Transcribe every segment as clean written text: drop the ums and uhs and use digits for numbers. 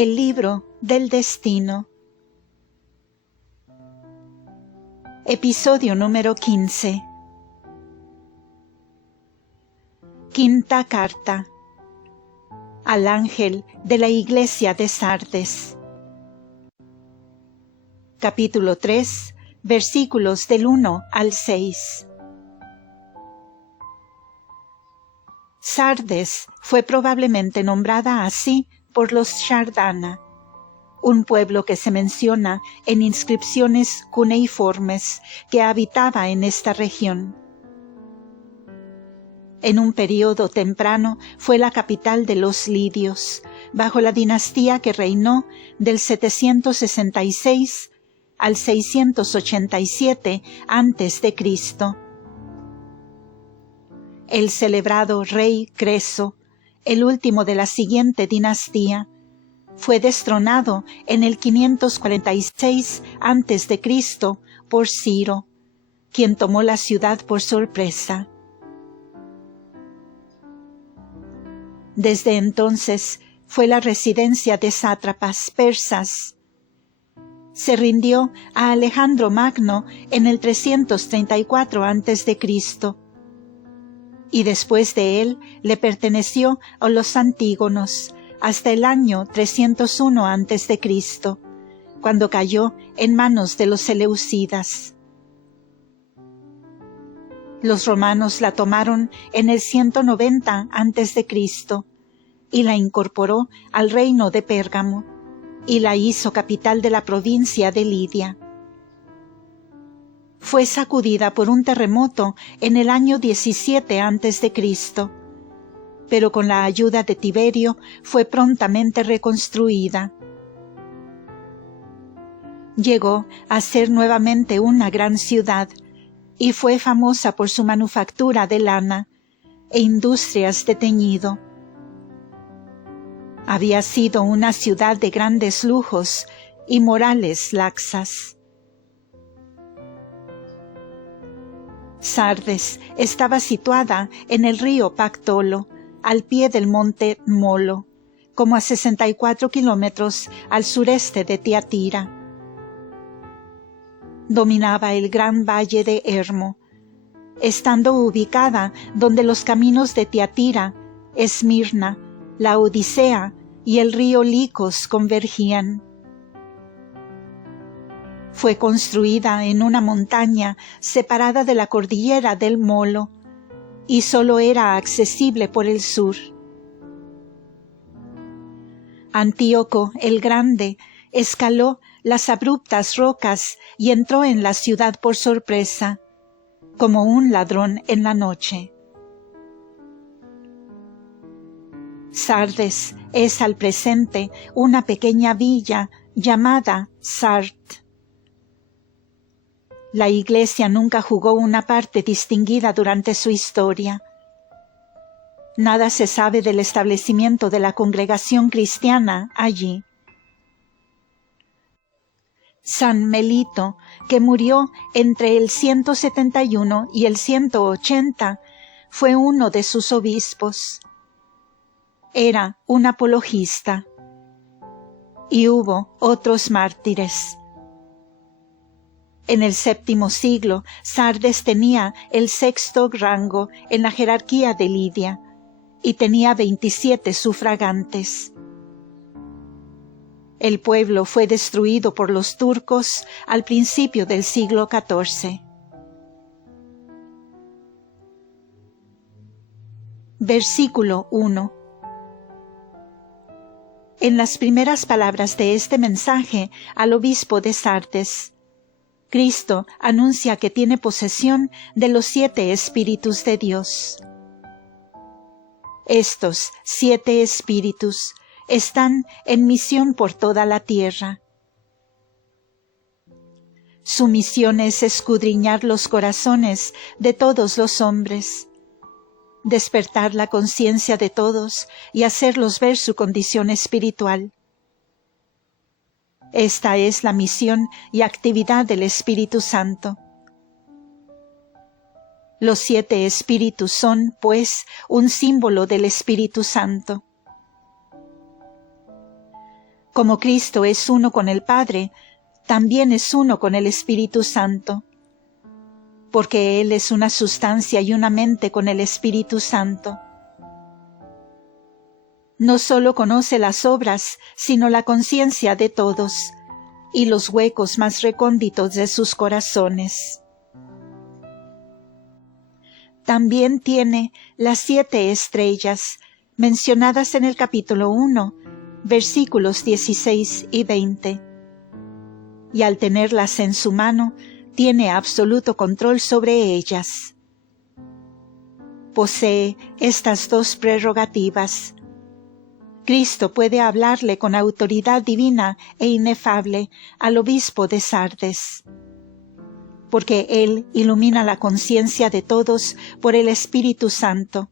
El libro del destino. Episodio número 15. Quinta carta. Al ángel de la iglesia de Sardes. Capítulo 3, versículos del 1 al 6. Sardes fue probablemente nombrada así por los Shardana, un pueblo que se menciona en inscripciones cuneiformes que habitaba en esta región. En un período temprano fue la capital de los lidios, bajo la dinastía que reinó del 766 al 687 a.C. El celebrado rey Creso, el último de la siguiente dinastía, fue destronado en el 546 a.C. por Ciro, quien tomó la ciudad por sorpresa. Desde entonces fue la residencia de sátrapas persas. Se rindió a Alejandro Magno en el 334 a.C., y después de él le perteneció a los Antígonos hasta el año 301 a.C., cuando cayó en manos de los seleucidas. Los romanos la tomaron en el 190 a.C. y la incorporó al reino de Pérgamo y la hizo capital de la provincia de Lidia. Fue sacudida por un terremoto en el año 17 a.C., pero con la ayuda de Tiberio fue prontamente reconstruida. Llegó a ser nuevamente una gran ciudad y fue famosa por su manufactura de lana e industrias de teñido. Había sido una ciudad de grandes lujos y morales laxas. Sardes estaba situada en el río Pactolo, al pie del monte Molo, como a 64 kilómetros al sureste de Tiatira. Dominaba el gran valle de Hermo, estando ubicada donde los caminos de Tiatira, Esmirna, la Odisea y el río Licos convergían. Fue construida en una montaña separada de la cordillera del Molo y solo era accesible por el sur. Antíoco el Grande escaló las abruptas rocas y entró en la ciudad por sorpresa, como un ladrón en la noche. Sardes es al presente una pequeña villa llamada Sart. La Iglesia nunca jugó una parte distinguida durante su historia. Nada se sabe del establecimiento de la congregación cristiana allí. San Melito, que murió entre el 171 y el 180, fue uno de sus obispos. Era un apologista. Y hubo otros mártires. En el VII siglo, Sardes tenía el sexto rango en la jerarquía de Lidia y tenía 27 sufragantes. El pueblo fue destruido por los turcos al principio del siglo XIV. Versículo 1. En las primeras palabras de este mensaje al obispo de Sardes, Cristo anuncia que tiene posesión de los 7 espíritus de Dios. Estos 7 espíritus están en misión por toda la tierra. Su misión es escudriñar los corazones de todos los hombres, despertar la conciencia de todos y hacerlos ver su condición espiritual. Esta es la misión y actividad del Espíritu Santo. Los 7 espíritus son, pues, un símbolo del Espíritu Santo. Como Cristo es uno con el Padre, también es uno con el Espíritu Santo, porque Él es una sustancia y una mente con el Espíritu Santo. No solo conoce las obras, sino la conciencia de todos, y los huecos más recónditos de sus corazones. También tiene las 7 estrellas, mencionadas en el capítulo 1, versículos 16 y 20. Y al tenerlas en su mano, tiene absoluto control sobre ellas. Posee estas 2 prerrogativas. Cristo puede hablarle con autoridad divina e inefable al obispo de Sardes, porque Él ilumina la conciencia de todos por el Espíritu Santo.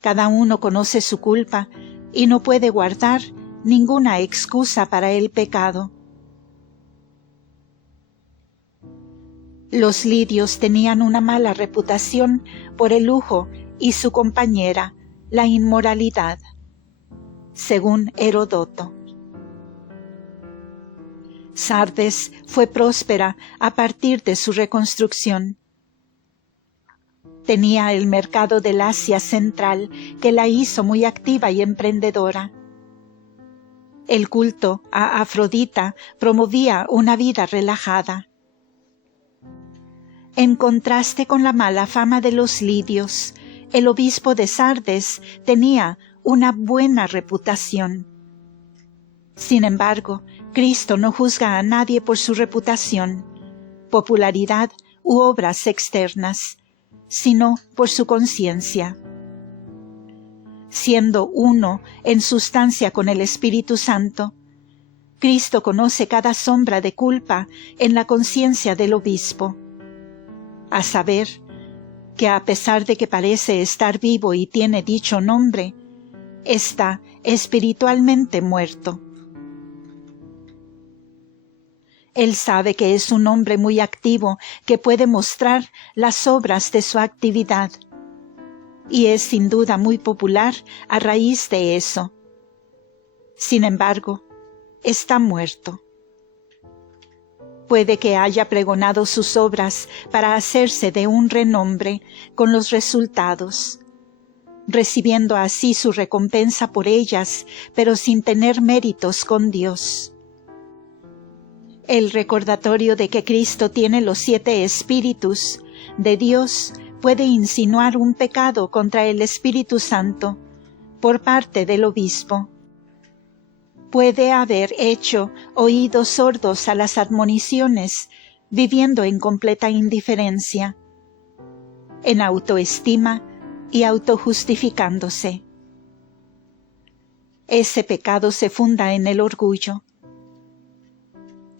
Cada uno conoce su culpa y no puede guardar ninguna excusa para el pecado. Los lidios tenían una mala reputación por el lujo y su compañera, la inmoralidad, según Heródoto. Sardes fue próspera a partir de su reconstrucción. Tenía el mercado del Asia Central, que la hizo muy activa y emprendedora. El culto a Afrodita promovía una vida relajada. En contraste con la mala fama de los lidios, el obispo de Sardes tenía una buena reputación. Sin embargo, Cristo no juzga a nadie por su reputación, popularidad u obras externas, sino por su conciencia. Siendo uno en sustancia con el Espíritu Santo, Cristo conoce cada sombra de culpa en la conciencia del obispo, a saber, que a pesar de que parece estar vivo y tiene dicho nombre, está espiritualmente muerto. Él sabe que es un hombre muy activo que puede mostrar las obras de su actividad, y es sin duda muy popular a raíz de eso. Sin embargo, está muerto. Puede que haya pregonado sus obras para hacerse de un renombre con los resultados, recibiendo así su recompensa por ellas, pero sin tener méritos con Dios. El recordatorio de que Cristo tiene los 7 espíritus de Dios puede insinuar un pecado contra el Espíritu Santo por parte del obispo. Puede haber hecho oídos sordos a las admoniciones, viviendo en completa indiferencia, en autoestima y autojustificándose. Ese pecado se funda en el orgullo.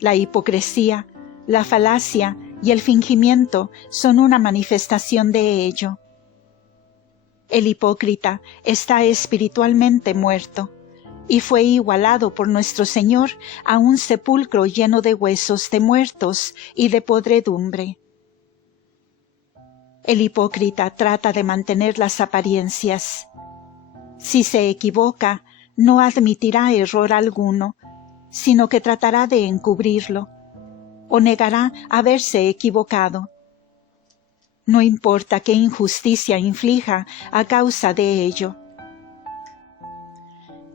La hipocresía, la falacia y el fingimiento son una manifestación de ello. El hipócrita está espiritualmente muerto y fue igualado por nuestro Señor a un sepulcro lleno de huesos de muertos y de podredumbre. El hipócrita trata de mantener las apariencias. Si se equivoca, no admitirá error alguno, sino que tratará de encubrirlo, o negará haberse equivocado. No importa qué injusticia inflija a causa de ello.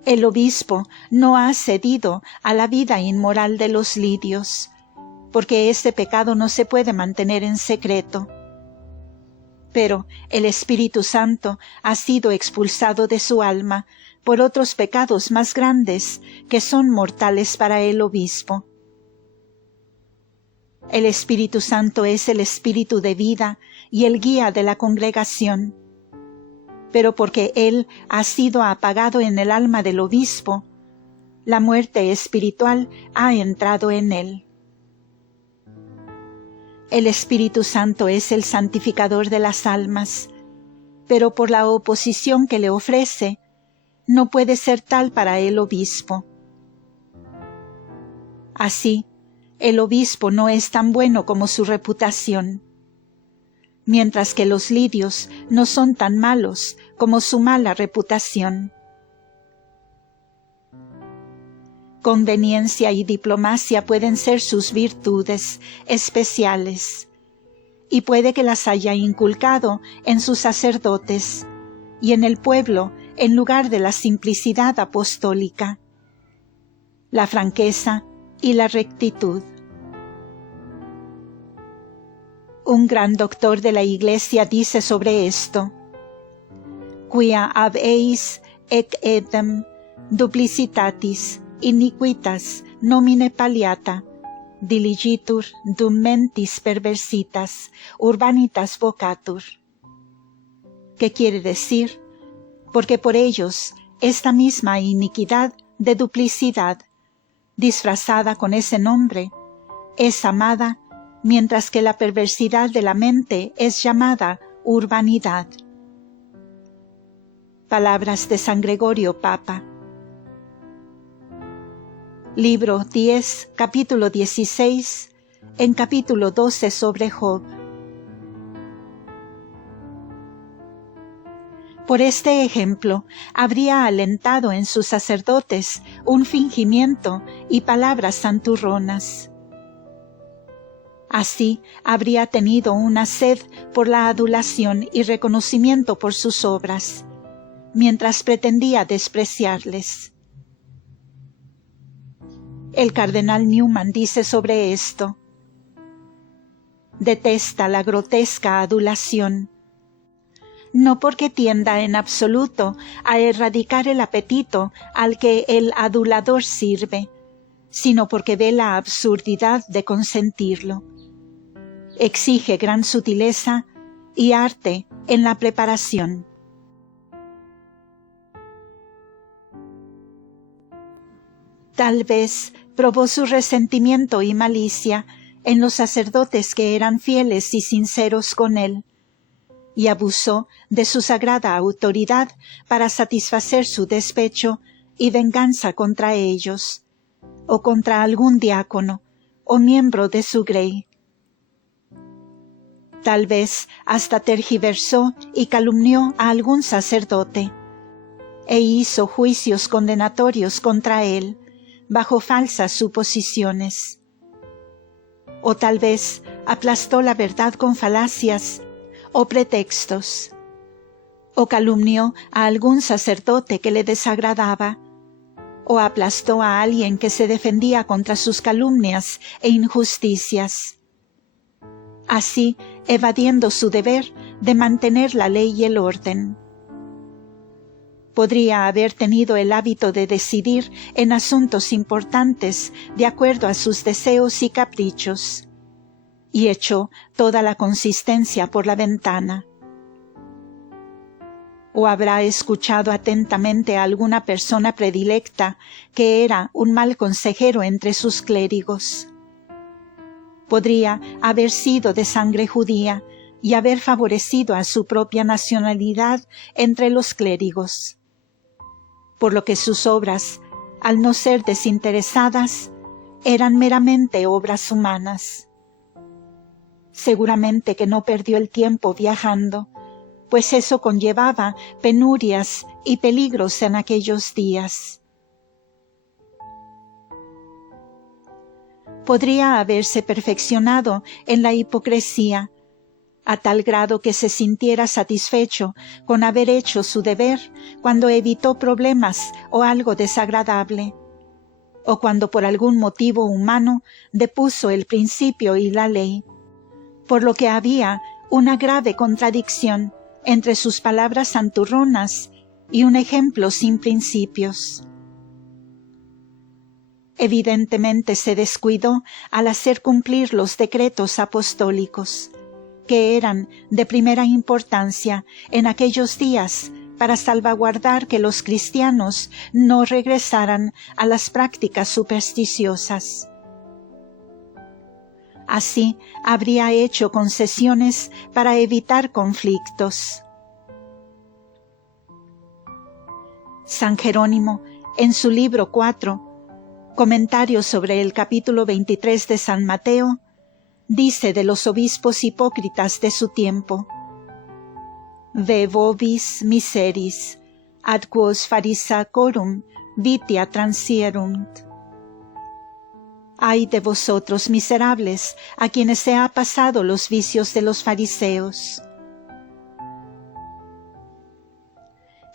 El obispo no ha cedido a la vida inmoral de los lidios, porque este pecado no se puede mantener en secreto. Pero el Espíritu Santo ha sido expulsado de su alma por otros pecados más grandes que son mortales para el obispo. El Espíritu Santo es el Espíritu de vida y el guía de la congregación. Pero porque Él ha sido apagado en el alma del obispo, la muerte espiritual ha entrado en él. El Espíritu Santo es el santificador de las almas, pero por la oposición que le ofrece, no puede ser tal para el obispo. Así, el obispo no es tan bueno como su reputación, mientras que los lidios no son tan malos como su mala reputación. Conveniencia y diplomacia pueden ser sus virtudes especiales, y puede que las haya inculcado en sus sacerdotes y en el pueblo en lugar de la simplicidad apostólica, la franqueza y la rectitud. Un gran doctor de la Iglesia dice sobre esto: quia ab eis ec edem duplicitatis iniquitas nomine palliata diligitur dum mentis perversitas urbanitas vocatur. ¿Qué quiere decir? Porque por ellos esta misma iniquidad de duplicidad, disfrazada con ese nombre, es amada, mientras que la perversidad de la mente es llamada urbanidad. Palabras de San Gregorio Papa. Libro 10, capítulo 16, en capítulo 12 sobre Job. Por este ejemplo, habría alentado en sus sacerdotes un fingimiento y palabras santurronas. Así habría tenido una sed por la adulación y reconocimiento por sus obras, mientras pretendía despreciarles. El cardenal Newman dice sobre esto: detesta la grotesca adulación, no porque tienda en absoluto a erradicar el apetito al que el adulador sirve, sino porque ve la absurdidad de consentirlo. Exige gran sutileza y arte en la preparación. Tal vez probó su resentimiento y malicia en los sacerdotes que eran fieles y sinceros con él, y abusó de su sagrada autoridad para satisfacer su despecho y venganza contra ellos, o contra algún diácono o miembro de su grey. Tal vez hasta tergiversó y calumnió a algún sacerdote, e hizo juicios condenatorios contra él, bajo falsas suposiciones. O tal vez aplastó la verdad con falacias o pretextos, o calumnió a algún sacerdote que le desagradaba, o aplastó a alguien que se defendía contra sus calumnias e injusticias, así evadiendo su deber de mantener la ley y el orden. Podría haber tenido el hábito de decidir en asuntos importantes de acuerdo a sus deseos y caprichos, y echó toda la consistencia por la ventana. O habrá escuchado atentamente a alguna persona predilecta que era un mal consejero entre sus clérigos. Podría haber sido de sangre judía y haber favorecido a su propia nacionalidad entre los clérigos, por lo que sus obras, al no ser desinteresadas, eran meramente obras humanas. Seguramente que no perdió el tiempo viajando, pues eso conllevaba penurias y peligros en aquellos días. Podría haberse perfeccionado en la hipocresía, a tal grado que se sintiera satisfecho con haber hecho su deber cuando evitó problemas o algo desagradable, o cuando por algún motivo humano depuso el principio y la ley, por lo que había una grave contradicción entre sus palabras santurronas y un ejemplo sin principios. Evidentemente se descuidó al hacer cumplir los decretos apostólicos, que eran de primera importancia en aquellos días para salvaguardar que los cristianos no regresaran a las prácticas supersticiosas. Así habría hecho concesiones para evitar conflictos. San Jerónimo, en su libro 4, Comentario sobre el capítulo 23 de San Mateo, dice de los obispos hipócritas de su tiempo: Ve vobis miseris, ad quos pharisacorum vitia transierunt. ¡Ay de vosotros, miserables, a quienes se ha pasado los vicios de los fariseos!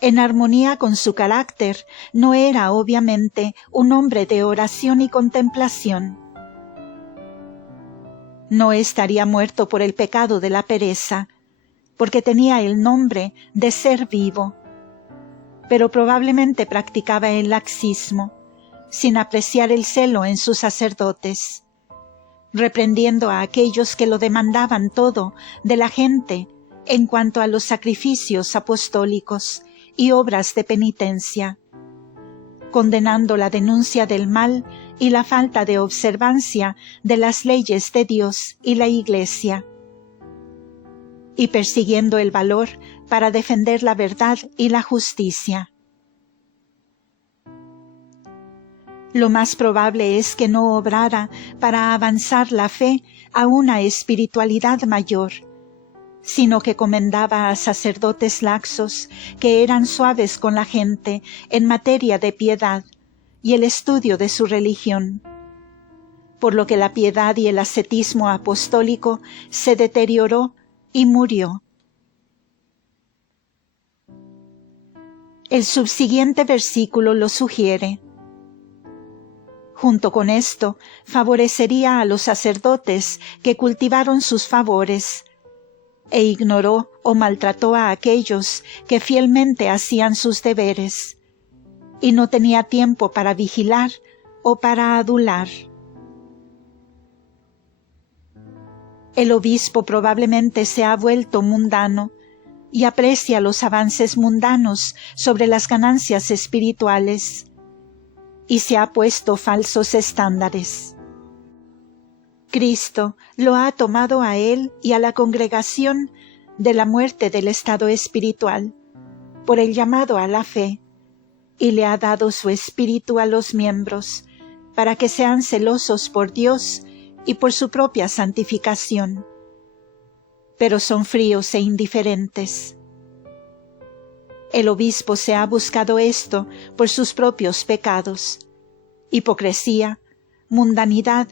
En armonía con su carácter, no era obviamente un hombre de oración y contemplación. No estaría muerto por el pecado de la pereza, porque tenía el nombre de ser vivo, pero probablemente practicaba el laxismo, sin apreciar el celo en sus sacerdotes, reprendiendo a aquellos que lo demandaban todo de la gente en cuanto a los sacrificios apostólicos y obras de penitencia, condenando la denuncia del mal y la falta de observancia de las leyes de Dios y la Iglesia, y persiguiendo el valor para defender la verdad y la justicia. Lo más probable es que no obrara para avanzar la fe a una espiritualidad mayor, sino que comendaba a sacerdotes laxos que eran suaves con la gente en materia de piedad y el estudio de su religión, por lo que la piedad y el ascetismo apostólico se deterioró y murió. El subsiguiente versículo lo sugiere. Junto con esto, favorecería a los sacerdotes que cultivaron sus favores, e ignoró o maltrató a aquellos que fielmente hacían sus deberes, y no tenía tiempo para vigilar o para adular. El obispo probablemente se ha vuelto mundano y aprecia los avances mundanos sobre las ganancias espirituales, y se ha puesto falsos estándares. Cristo lo ha tomado a él y a la congregación de la muerte del estado espiritual, por el llamado a la fe, y le ha dado su espíritu a los miembros, para que sean celosos por Dios y por su propia santificación. Pero son fríos e indiferentes. El obispo se ha buscado esto por sus propios pecados: hipocresía, mundanidad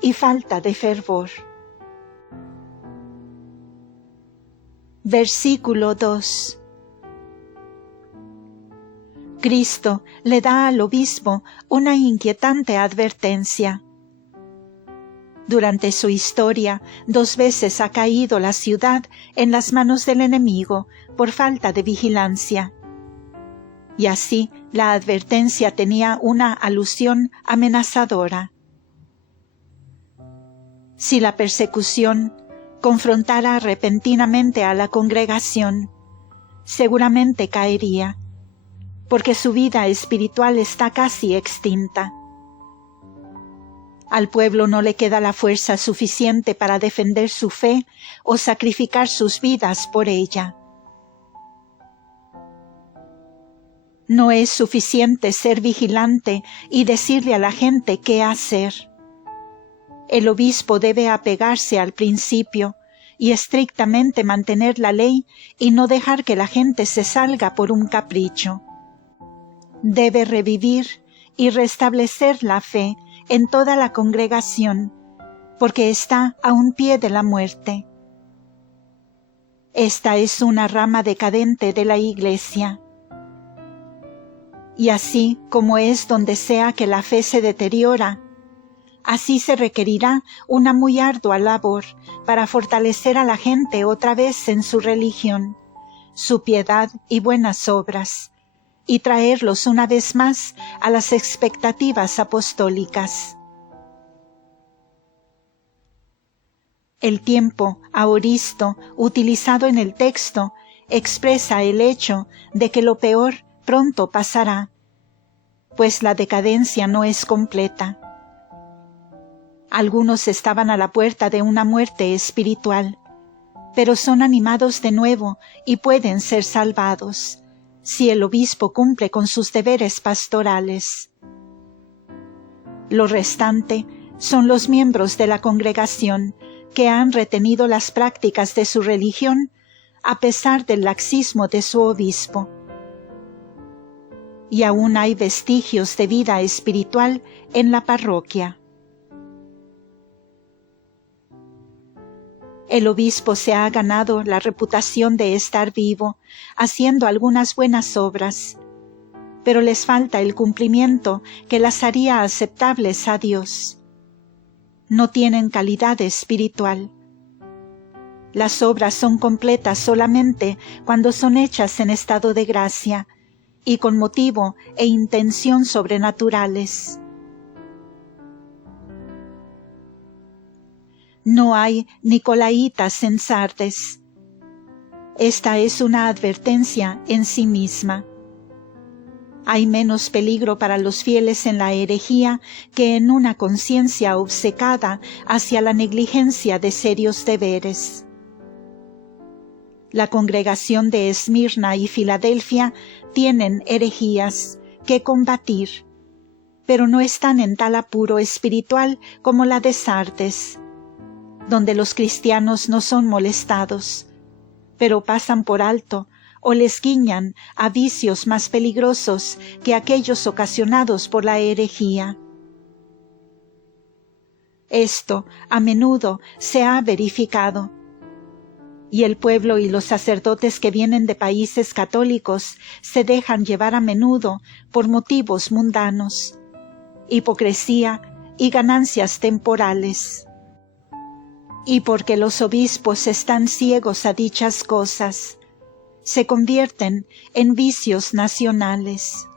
y falta de fervor. Versículo 2. Cristo le da al obispo una inquietante advertencia. Durante su historia, 2 veces ha caído la ciudad en las manos del enemigo por falta de vigilancia. Y así la advertencia tenía una alusión amenazadora. Si la persecución confrontara repentinamente a la congregación, seguramente caería, porque su vida espiritual está casi extinta. Al pueblo no le queda la fuerza suficiente para defender su fe o sacrificar sus vidas por ella. No es suficiente ser vigilante y decirle a la gente qué hacer. El obispo debe apegarse al principio y estrictamente mantener la ley y no dejar que la gente se salga por un capricho. Debe revivir y restablecer la fe en toda la congregación, porque está a un pie de la muerte. Esta es una rama decadente de la Iglesia. Y así como es donde sea que la fe se deteriora, así se requerirá una muy ardua labor para fortalecer a la gente otra vez en su religión, su piedad y buenas obras, y traerlos una vez más a las expectativas apostólicas. El tiempo aoristo utilizado en el texto expresa el hecho de que lo peor pronto pasará, pues la decadencia no es completa. Algunos estaban a la puerta de una muerte espiritual, pero son animados de nuevo y pueden ser salvados, si el obispo cumple con sus deberes pastorales. Lo restante son los miembros de la congregación que han retenido las prácticas de su religión a pesar del laxismo de su obispo. Y aún hay vestigios de vida espiritual en la parroquia. El obispo se ha ganado la reputación de estar vivo, haciendo algunas buenas obras, pero les falta el cumplimiento que las haría aceptables a Dios. No tienen calidad espiritual. Las obras son completas solamente cuando son hechas en estado de gracia y con motivo e intención sobrenaturales. No hay nicolaitas en Sardes. Esta es una advertencia en sí misma. Hay menos peligro para los fieles en la herejía que en una conciencia obcecada hacia la negligencia de serios deberes. La congregación de Esmirna y Filadelfia tienen herejías que combatir, pero no están en tal apuro espiritual como la de Sardes, donde los cristianos no son molestados, pero pasan por alto o les guiñan a vicios más peligrosos que aquellos ocasionados por la herejía. Esto a menudo se ha verificado, y el pueblo y los sacerdotes que vienen de países católicos se dejan llevar a menudo por motivos mundanos, hipocresía y ganancias temporales. Y porque los obispos están ciegos a dichas cosas, se convierten en vicios nacionales.